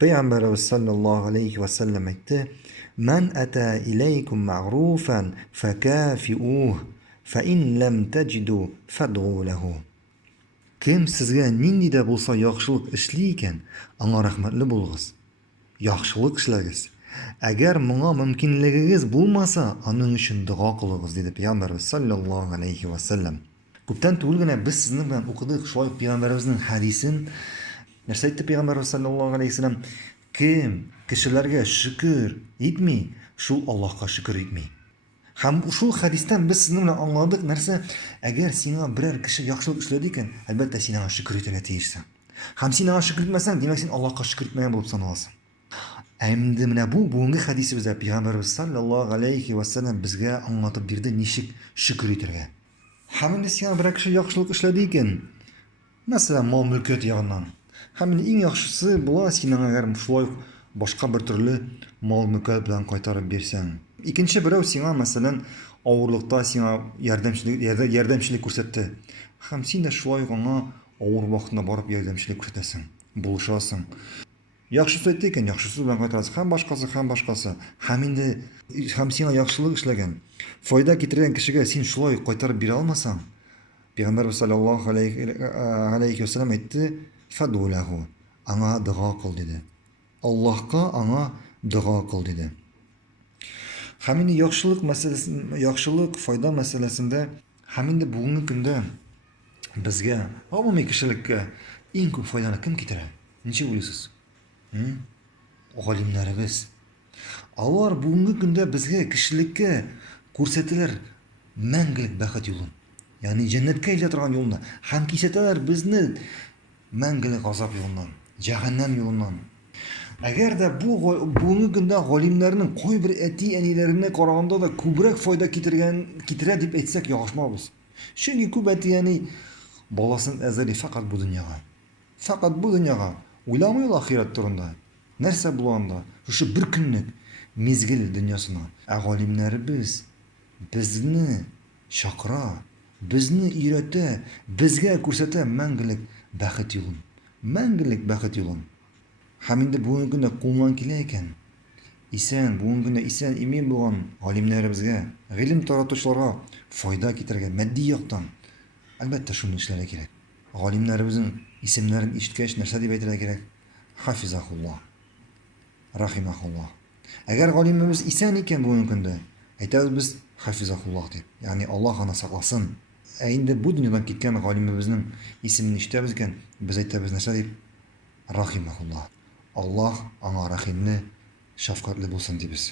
Peygamberimiz sallallahu aleyhi ve sellem aytdi: "Men ata ileykum ma'rufan fakafi'uh, fa in lam tajidu fad'u lahu." Kim sizga nindida bo'lsa yaxshilik ishli ekan, anga rahmatli bo'lg'iz. Yaxshilik ishлагыз. Agar bunga mumkinligingiz bo'lmasa, uning uchun duo qiling'iz dedi Payg'ambarimiz sallallohu alayhi va sallam. Ko'pdan tug'ilgina biz sizni bilan o'qidik shu Payg'ambarimizning hadisin. Narsa aytdi Payg'ambarimiz sallallohu alayhi va sallam: kim kishilarga shukr etmay, shu Allohga shukr etmay. Ham shu hadisdan biz sizni bilan anladik narsa, agar senga biror kishi yaxshilik ishladi ekan, albatta sen unga shukr etishga tegishsan. Ham sen unga shukr etmasang, demak sen Allohga shukr etmagan bo'lib sanalasan. Endi mana bugungi hadisimizda Payg'ambarimiz sallallohu alayhi va sallam bizga anlatib berdi nechik shukr etirga. Hamda senga biror kishi yaxshilik ishladi ekan, masalan, mol-mulkiyat yog'idan. Hamda eng yaxshisi bo'lar senga agar shulay boshqa bir turli mol-mulkiyat bilan qaytarib bersang. Ikkinchi birov senga masalan og'irlikda senga yordamchilik ko'rsatdi. Ham sen de shulay unga og'ir vaqtida borib yordamchilik ko'rsatasan, bo'lishasan. Yaxshisi aytdi ekan, yaxshisi bilan qaytarasiz. Ham boshqasi. Ham endi ham senga yaxshilik ishlagan, foyda keltirgan kishiga sen shulay qaytarib bera olmasang, Payg'ambarimiz sallallohu alayhi va sallam aytdi: "Fad'u lahu." Anga duo qil dedi. Allohga anga duo qil dedi. Ham endi yaxshilik foyda masalasida ham endi bugungi kunda bizga umumiy kishilikka eng ko'p foydani kim keltiradi? Necha o'ylaysiz? Olimlarimiz. Ular bugungi kunda bizga kishilikka ko'rsatilar mangilik baxt yo'lini. Ya'ni jannatga eltadigan yo'lni ham ko'rsatalar bizni mangilik azob yo'lidan, jahannam yo'lidan. Agarda bugungi kunda olimlarning qo'y bir ati-anilarini qaraganda da ko'proq foyda keltiradi deb aytsak yo'qishmaymiz. Chunki ko'p ati-ani bolasini azali faqat bu dunyoga. Faqat bu dunyoga o'ylamaydi oxirat turunda. Narsa bo'landa o'sha bir kunlik mezgil dunyosini. Olimlarimiz bizni chaqira, bizni o'rata, bizga ko'rsata mangilik baxt yo'lini. Mangilik baxt yo'lini. Ham endi bugungi kunda qo'ldan kelar ekan. Bugungi kunda emin bo'lgan olimlarimizga, ilm taratuvchilarga foyda keltirgan moddiy yoqdan albatta shuni ishlarga kerak. Olimlarimizning ismlarini eshitgach narsa deb aytishlar kerak: Hafizahulloh, rahimahulloh. Agar olimimiz ekan bugungi kunda, aytamiz biz Hafizahulloh deb. Ya'ni Alloh uni saqlasin. Endi bu dunyodan ketgan olimimizning ismini eshitamiz ekan, biz aytamiz narsa deb: Rahimahulloh. Allah anga rahimli, shafqatli bo'lsin deymiz.